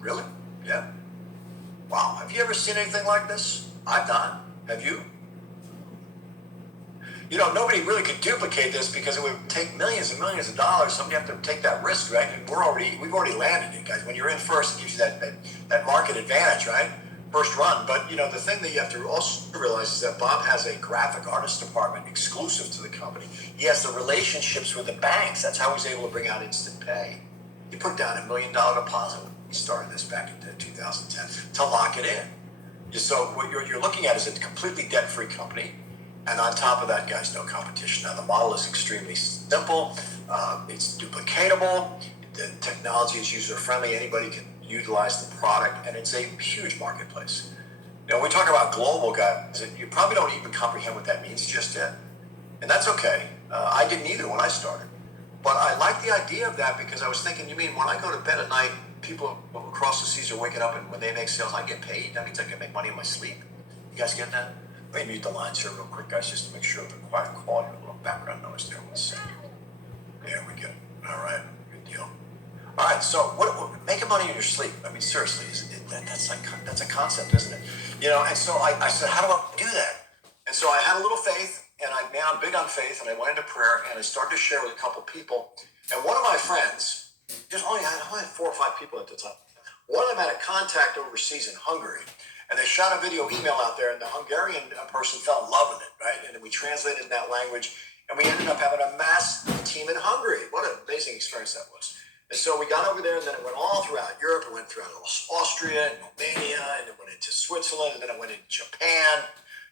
Really? Yeah. Wow. Have you ever seen anything like this? I've not. Have you? You know, nobody really could duplicate this because it would take millions and millions of dollars. Somebody have to take that risk, right? And we've already landed it, guys. When you're in first, it gives you that market advantage, right? First run. But you know, the thing that you have to also realize is that Bob has a graphic artist department exclusive to the company. He has the relationships with the banks. That's how he's able to bring out instant pay. He put down $1 million deposit when he started this back in 2010 to lock it in. So what you're looking at is a completely debt-free company. And on top of that, guys, no competition. Now, the model is extremely simple. It's duplicatable. The technology is user-friendly. Anybody can utilize the product, and it's a huge marketplace. Now, when we talk about global, guys, you probably don't even comprehend what that means just yet. And that's okay. I didn't either when I started. But I like the idea of that because I was thinking, you mean when I go to bed at night, people across the seas are waking up, and when they make sales, I get paid? That means I can make money in my sleep. You guys get that? Let me mute the lines here real quick, guys, just to make sure the quiet quality, a little background noise there. 1 second. There we go. All right, good deal. All right, so what making money in your sleep? I mean, seriously, that's a concept, isn't it? You know, and so I said, how do I do that? And so I had a little faith, and I'm big on faith, and I went into prayer, and I started to share with a couple people. And one of my friends, I only had 4 or 5 people at the time. One of them had a contact overseas in Hungary. And they shot a video email out there, and the Hungarian person fell in love with it, right? And we translated in that language, and we ended up having a massive team in Hungary. What an amazing experience that was. And so we got over there, and then it went all throughout Europe. It went throughout Austria and Romania, and it went into Switzerland, and then it went into Japan.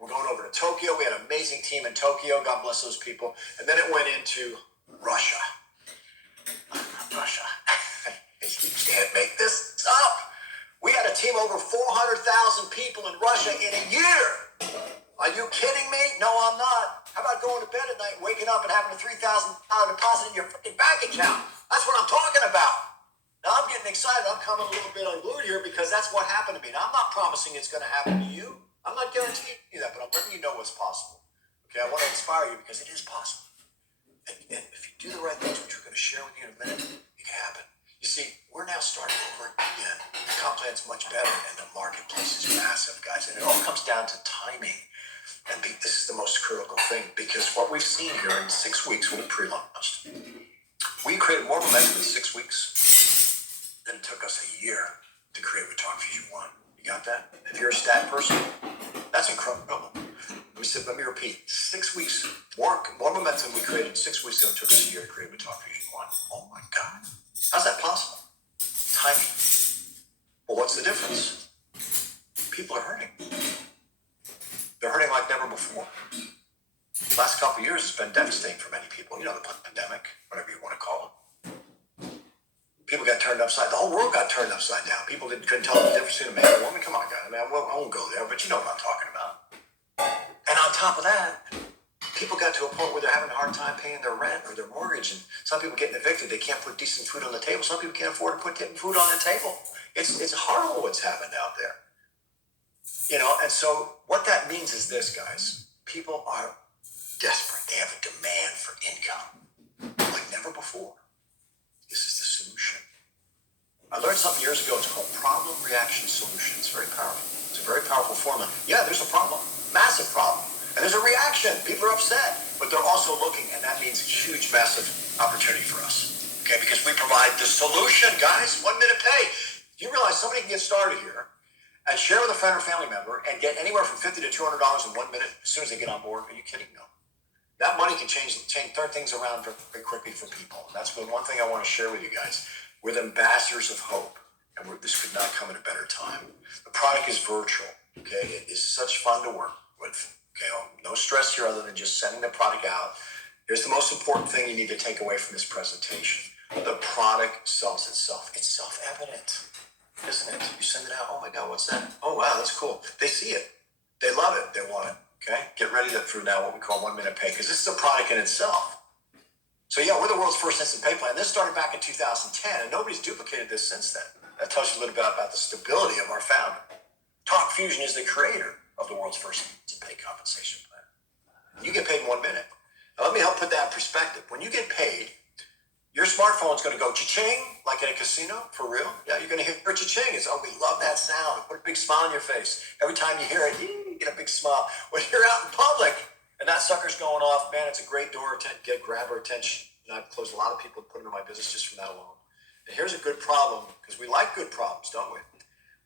We're going over to Tokyo. We had an amazing team in Tokyo. God bless those people. And then it went into Russia. Russia. You can't make this up. We had a team over 400,000 people in Russia in a year. Are you kidding me? No, I'm not. How about going to bed at night, waking up, and having a $3,000 deposit in your freaking bank account? That's what I'm talking about. Now, I'm getting excited. I'm coming a little bit unglued here because that's what happened to me. Now, I'm not promising it's going to happen to you. I'm not guaranteeing you that, but I'm letting you know what's possible. Okay, I want to inspire you because it is possible. And if you do the right things, which we're going to share with you in a minute, it can happen. You see, we're now starting over again. The comp plan's much better, and the marketplace is massive, guys. And it all comes down to timing. And this is the most critical thing, because what we've seen here in 6 weeks when we pre-launched, we created more momentum in 6 weeks than it took us a year to create with Talk Fusion 1. You got that? If you're a stat person, that's incredible. Let me repeat. 6 weeks, more momentum we created in 6 weeks than it took us a year to create with Talk Fusion 1. Oh my God. How's that possible? Timing. Well, what's the difference? People are hurting. They're hurting like never before. The last couple of years has been devastating for many people. You know, the pandemic, whatever you want to call it. People got turned upside. The whole world got turned upside down. People couldn't tell the difference between a man and a woman. Come on, guys. I mean, I won't go there, but you know what I'm talking about. And on top of that, people got to a point where they're having a hard time paying their rent or their mortgage, and some people getting evicted. They can't put decent food on the table. Some people can't afford to put food on the table. It's horrible what's happened out there. You know, and so what that means is this, guys. People are desperate. They have a demand for income like never before. This is the solution. I learned something years ago. It's called problem reaction solution. It's very powerful. It's a very powerful formula. Yeah, there's a problem. Massive problem. And there's a reaction. People are upset, but they're also looking, and that means huge, massive opportunity for us. Okay, because we provide the solution, guys. 1 minute pay. You realize somebody can get started here and share with a friend or family member and get anywhere from $50 to $200 in 1 minute as soon as they get on board. Are you kidding? No. That money can turn things around very quickly for people. And that's the one thing I want to share with you guys. We're the ambassadors of hope, and this could not come at a better time. The product is virtual. Okay, it is such fun to work with. Okay, no stress here other than just sending the product out. Here's the most important thing you need to take away from this presentation. The product sells itself. It's self-evident, isn't it? You send it out, oh my God, what's that? Oh wow, that's cool. They see it. They love it. They want it. Okay, get ready for now what we call 1 minute pay, because this is a product in itself. So yeah, we're the world's first instant pay plan. This started back in 2010, and nobody's duplicated this since then. That tells you a little bit about the stability of our founder. Talk Fusion is the creator of the world's first instant pay compensation plan. You get paid in 1 minute. Now let me help put that in perspective. When you get paid, Your smartphone's going to go cha-ching, like in a casino, for real. Yeah, you're going to hear cha-ching. It's, oh, we love that sound. Put a big smile on your face. Every time you hear it, you get a big smile. When you're out in public and that sucker's going off, man, it's a great door to grab her attention. And I've closed a lot of people and put them in my business just from that alone. And here's a good problem, because we like good problems, don't we?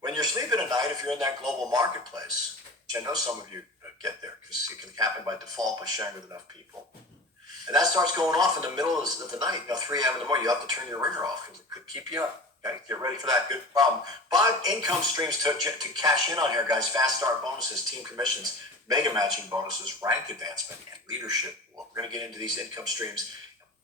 When you're sleeping at night, if you're in that global marketplace, which I know some of you get there, because it can happen by default by sharing with enough people. And that starts going off in the middle of the night, 3 a.m. in the morning. You have to turn your ringer off because it could keep you up. Okay, get ready for that. Good problem. 5 income streams to cash in on here, guys. Fast start bonuses, team commissions, mega matching bonuses, rank advancement, and leadership. Well, we're going to get into these income streams,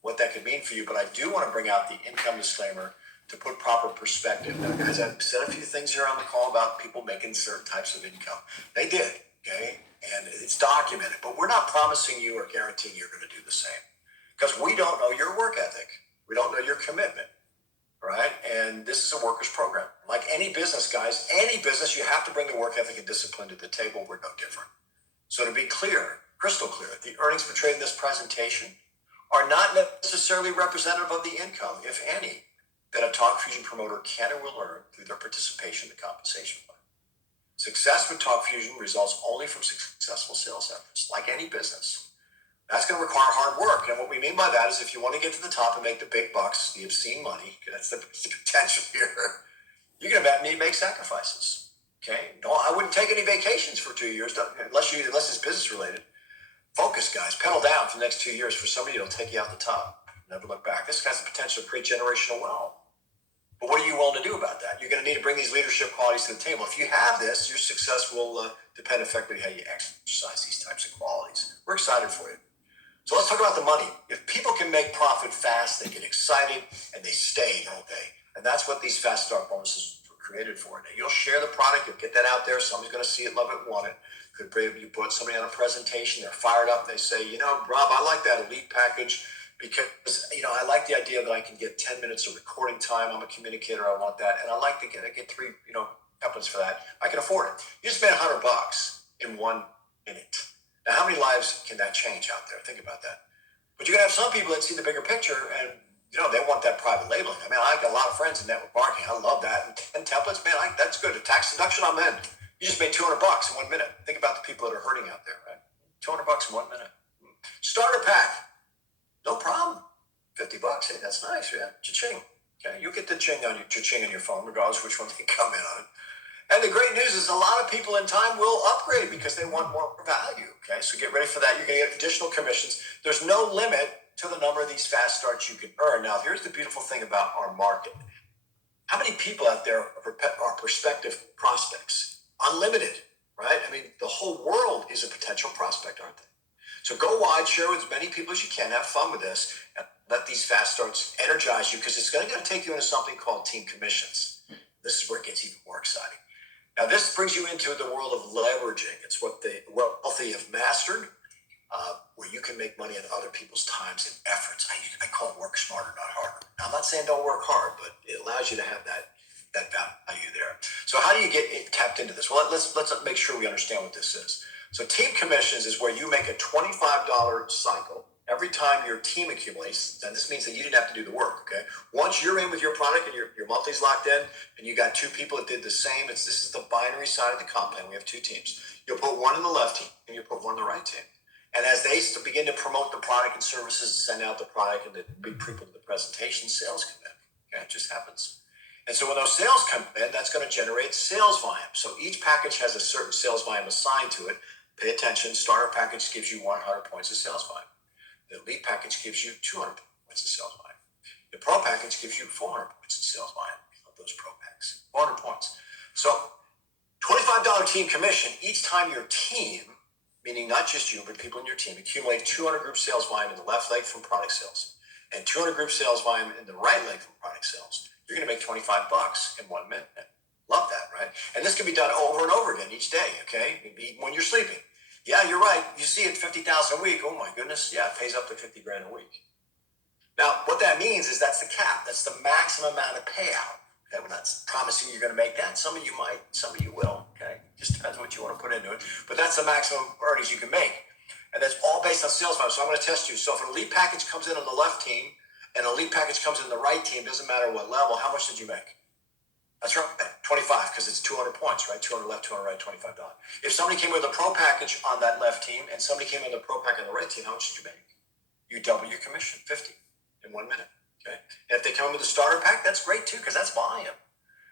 what that could mean for you. But I do want to bring out the income disclaimer to put proper perspective. Now, guys, I've said a few things here on the call about people making certain types of income. They did, okay? And it's documented, but we're not promising you or guaranteeing you're going to do the same, because we don't know your work ethic. We don't know your commitment, right? And this is a workers program. Like any business, guys, any business, you have to bring the work ethic and discipline to the table. We're no different. So to be clear, crystal clear, the earnings portrayed in this presentation are not necessarily representative of the income, if any, that a Talk Fusion promoter can or will earn through their participation in the compensation plan. Success with Talk Fusion results only from successful sales efforts, like any business. That's going to require hard work. And what we mean by that is if you want to get to the top and make the big bucks, the obscene money, that's the potential here, you're going to need to make sacrifices. Okay? No, I wouldn't take any vacations for 2 years unless it's business related. Focus, guys. Pedal down for the next 2 years. For somebody, it'll take you out the top. Never look back. This has the potential to create generational wealth. But what are you willing to do about that? You're going to need to bring these leadership qualities to the table. If you have this, your success will depend effectively how you exercise these types of qualities. We're excited for you. So let's talk about the money. If people can make profit fast, they get excited and they stay, don't they? And that's what these fast start bonuses were created for. Now, you'll share the product, you'll get that out there. Somebody's going to see it, love it, want it. Could be you put somebody on a presentation, they're fired up, they say, Rob, I like that elite package, because, I like the idea that I can get 10 minutes of recording time. I'm a communicator. I want that. And I like to get 3, templates for that. I can afford it. You just spend $100 in 1 minute. Now, how many lives can that change out there? Think about that. But you're going to have some people that see the bigger picture and, they want that private labeling. I mean, I got a lot of friends in network marketing. I love that. And 10 templates, man, that's good. A tax deduction, I'm in. You just made $200 in 1 minute. Think about the people that are hurting out there, right? $200 in 1 minute. Starter pack. No problem. $50. Hey, that's nice. Yeah. Cha-ching. Okay. You'll get the cha-ching on your phone, regardless of which one they come in on. And the great news is a lot of people in time will upgrade because they want more value. Okay. So get ready for that. You're going to get additional commissions. There's no limit to the number of these fast starts you can earn. Now, here's the beautiful thing about our market. How many people out there are prospective prospects? Unlimited, right? I mean, the whole world is a potential prospect, aren't they? So go wide, share with as many people as you can, have fun with this, and let these fast starts energize you, because it's going to take you into something called team commissions. This is where it gets even more exciting. Now, this brings you into the world of leveraging. It's what the wealthy have mastered, where you can make money on other people's times and efforts. I call it work smarter, not harder. Now, I'm not saying don't work hard, but it allows you to have that value there. So how do you get tapped into this? Well, let's make sure we understand what this is. So team commissions is where you make a $25 cycle every time your team accumulates. And this means that you didn't have to do the work, okay? Once you're in with your product and your monthly's locked in, and you got 2 people that did the same, this is the binary side of the comp plan. We have 2 teams. You'll put one in the left team, and you'll put one in the right team. And as they begin to promote the product and services and send out the product and the big people to the presentation, sales come in. Okay, it just happens. And so when those sales come in, that's going to generate sales volume. So each package has a certain sales volume assigned to it. Pay attention. Starter package gives you 100 points of sales volume. The elite package gives you 200 points of sales volume. The pro package gives you 400 points of sales volume. I love those pro packs. 400 points. So $25 team commission each time your team, meaning not just you, but people in your team, accumulate 200 group sales volume in the left leg from product sales and 200 group sales volume in the right leg from product sales. You're going to make $25 in 1 minute. Love that, right? And this can be done over and over again each day, okay? Maybe when you're sleeping. Yeah, you're right. You see it 50,000 a week. Oh my goodness. Yeah, it pays up to 50 grand a week. Now, what that means is that's the cap. That's the maximum amount of payout. Okay, we're not promising you're going to make that. Some of you might, some of you will. Okay, just depends what you want to put into it. But that's the maximum earnings you can make, and that's all based on sales volume. So I'm going to test you. So if an elite package comes in on the left team and an elite package comes in the right team, doesn't matter what level, how much did you make? That's right, 25, because it's 200 points, right? 200 left, 200 right, $25. If somebody came with a pro package on that left team and somebody came with a pro package on the right team, how much did you make? You double your commission, 50 in 1 minute, okay? And if they come in with a starter pack, that's great too, because that's volume.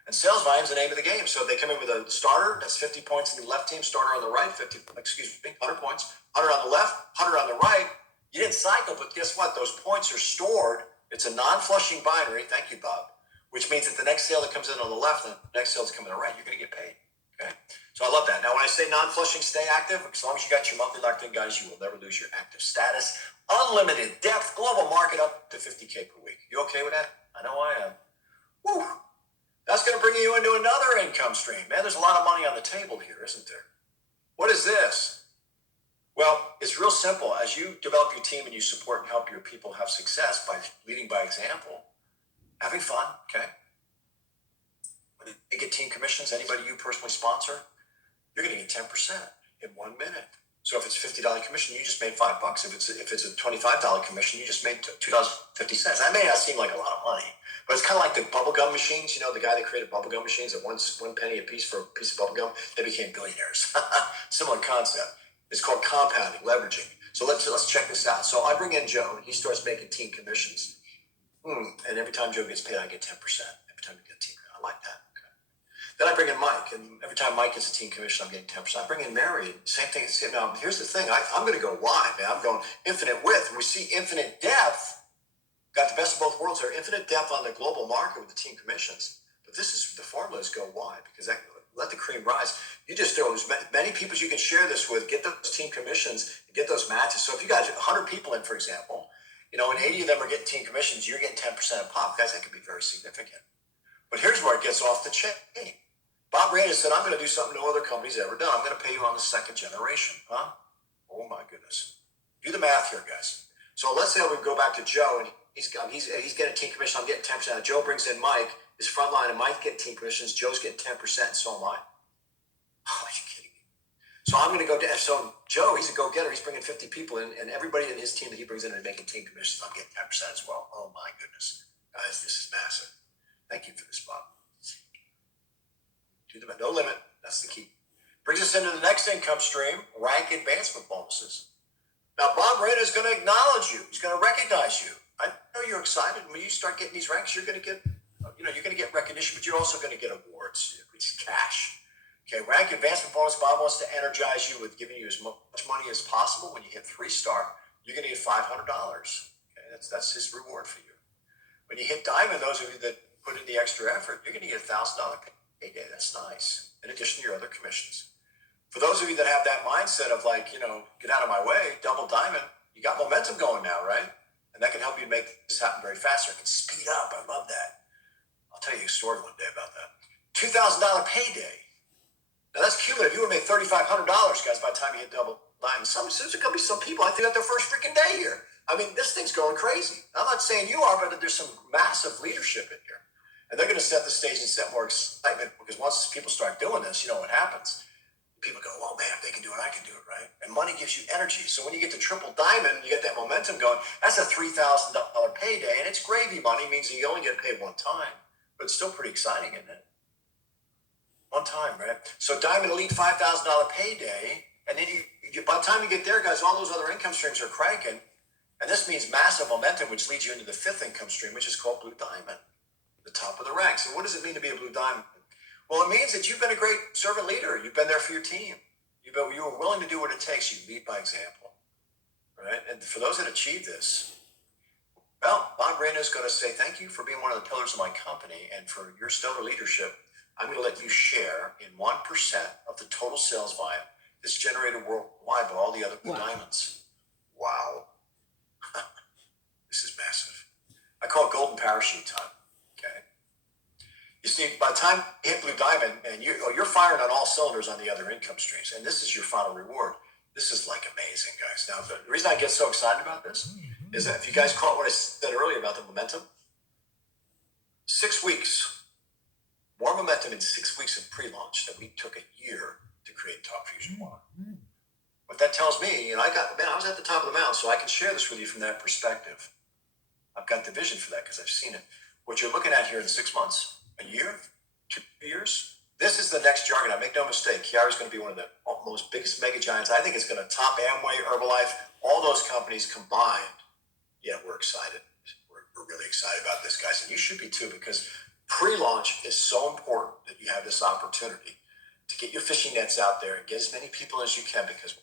And sales volume is the name of the game. So if they come in with a starter, that's 50 points in the left team, starter on the right, 100 points, 100 on the left, 100 on the right. You didn't cycle, but guess what? Those points are stored. It's a non-flushing binary. Thank you, Bob. Which means that the next sale that comes in on the left and the next sale that's coming on the right, you're going to get paid. Okay. So I love that. Now, when I say non-flushing, stay active. As long as you got your monthly locked in, guys, you will never lose your active status. Unlimited depth, global market up to 50K per week. You okay with that? I know I am. Woo. That's going to bring you into another income stream. Man, there's a lot of money on the table here, isn't there? What is this? Well, it's real simple. As you develop your team and you support and help your people have success by leading by example, having fun, okay? When you get team commissions, anybody you personally sponsor, you're going to get 10% in 1 minute. So if it's $50 commission, you just made $5. If it's a $25 commission, you just made $2.50. That may not seem like a lot of money, but it's kind of like the bubblegum machines. You know, the guy that created bubblegum machines at one penny a piece for a piece of bubblegum, they became billionaires. Similar concept. It's called compounding, leveraging. So let's check this out. So I bring in Joe, and he starts making team commissions. And every time Joe gets paid, I get 10%. Every time you get a team, I like that. Okay. Then I bring in Mike, and every time Mike gets a team commission, I'm getting 10%. I bring in Mary, same thing. Now, here's the thing. I'm going to go wide, man. I'm going infinite width. And we see infinite depth. Got the best of both worlds there. Infinite depth on the global market with the team commissions. But this is the formula is go wide, because that let the cream rise. You just throw as many people as you can share this with, get those team commissions, get those matches. So if you got 100 people in, for example, you know, and 80 of them are getting team commissions, you're getting 10% a pop. Guys, that could be very significant. But here's where it gets off the chain. Bob Reyes said, I'm going to do something no other company's ever done. I'm going to pay you on the second generation. Huh? Oh, my goodness. Do the math here, guys. So let's say we go back to Joe, and he's getting team commission. I'm getting 10%. Joe brings in Mike, his front line, and Mike getting team commissions. Joe's getting 10%, and so am I. Oh, are you kidding me? So I'm going to go to, so Joe, he's a go-getter. He's bringing 50 people in, and everybody in his team that he brings in and making team commissions, I'm getting 10% as well. Oh, my goodness. Guys, this is massive. Thank you for this, Bob. No limit. That's the key. Brings us into the next income stream, rank advancement bonuses. Now, Bob Reyes is going to acknowledge you. He's going to recognize you. I know you're excited. When you start getting these ranks, you're going to get, you're going to get recognition, but you're also going to get awards, which is cash. Okay, rank advancement bonus. Bob wants to energize you with giving you as much money as possible. When you hit 3-star, you're going to get $500. Okay, that's his reward for you. When you hit diamond, those of you that put in the extra effort, you're going to get $1,000 payday. That's nice. In addition to your other commissions. For those of you that have that mindset of like, get out of my way, double diamond, you got momentum going now, right? And that can help you make this happen very faster. It can speed up. I love that. I'll tell you a story one day about that. $2,000 payday. Now that's cumulative. You would make $3,500, guys, by the time you hit double diamond. There's going to be some people, I think, at their first freaking day here. I mean, this thing's going crazy. I'm not saying you are, but there's some massive leadership in here. And they're going to set the stage and set more excitement, because once people start doing this, you know what happens. People go, oh man, if they can do it, I can do it, right? And money gives you energy. So when you get to triple diamond, you get that momentum going, that's a $3,000 payday. And it's gravy money, means you only get paid one time. But it's still pretty exciting, isn't it? One time, right? So diamond elite $5,000 payday. And then by the time you get there, guys, all those other income streams are cranking. And this means massive momentum, which leads you into the fifth income stream, which is called blue diamond. The top of the ranks. And what does it mean to be a blue diamond? Well, it means that you've been a great servant leader. You've been there for your team. You were willing to do what it takes. You lead by example, right? And for those that achieve this, well, Bob Reyes is going to say thank you for being one of the pillars of my company, and for your stellar leadership. I'm going to let you share in 1% of the total sales volume that's generated worldwide by all the other blue diamonds. Wow. This is massive. I call it golden parachute time. Okay. You see, by the time you hit blue diamond, and you're firing on all cylinders on the other income streams, and this is your final reward. This is like amazing, guys. Now, the reason I get so excited about this is that if you guys caught what I said earlier about the momentum, 6 weeks, more momentum in 6 weeks of pre-launch that we took a year to create Top Fusion 1. What that tells me, I was at the top of the mountain, so I can share this with you from that perspective. I've got the vision for that because I've seen it. What you're looking at here in 6 months, a year, 2 years, this is the next juggernaut. Make no mistake, QUIARI is going to be one of the most biggest mega giants. I think it's going to top Amway, Herbalife, all those companies combined. Yeah, we're excited. We're really excited about this, guys, and you should be too, because pre-launch is so important that you have this opportunity to get your fishing nets out there and get as many people as you can, because